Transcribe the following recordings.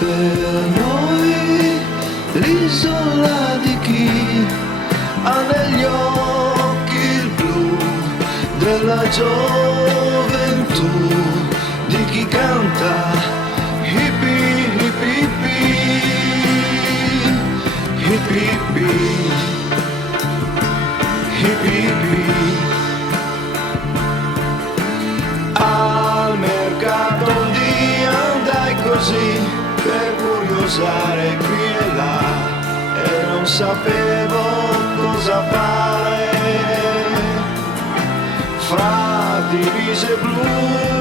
per noi l'isola di chi ha negli occhi il blu della gioventù, di chi canta hippie hippie hippie hippie hippie hippie. Al mercato un dia andai così per curiosare qui e là e non sapevo cosa fare. Fra divise blu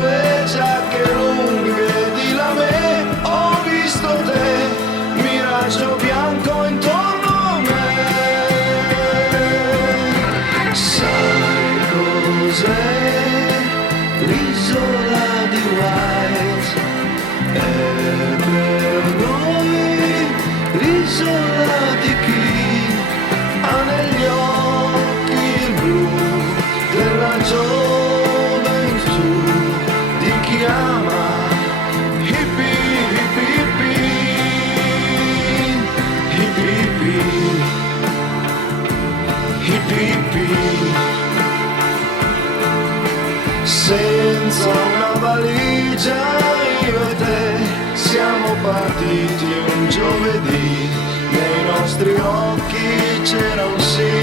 e giacche lunghe di lame ho visto te, miraggio bianco intorno a me. Sai cos'è l'isola di White? È per noi l'isola di chi ha negli occhi il blu della gioventù, di chi ama hippie hippie hippie hippie hippie hippie. Senza una valigia io e te siamo partiti un giovedì, nei nostri occhi c'era un sì.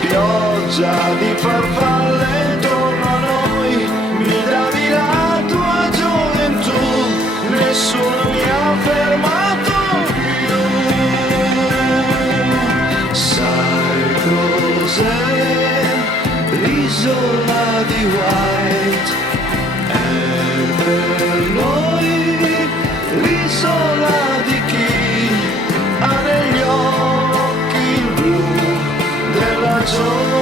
Pioggia di farfalle intorno a noi, mi davi la tua gioventù, nessuno mi ha fermato più. Sai cos'è l'isola di White? È per noi l'isola di chi ha negli occhi il blu della gioventù.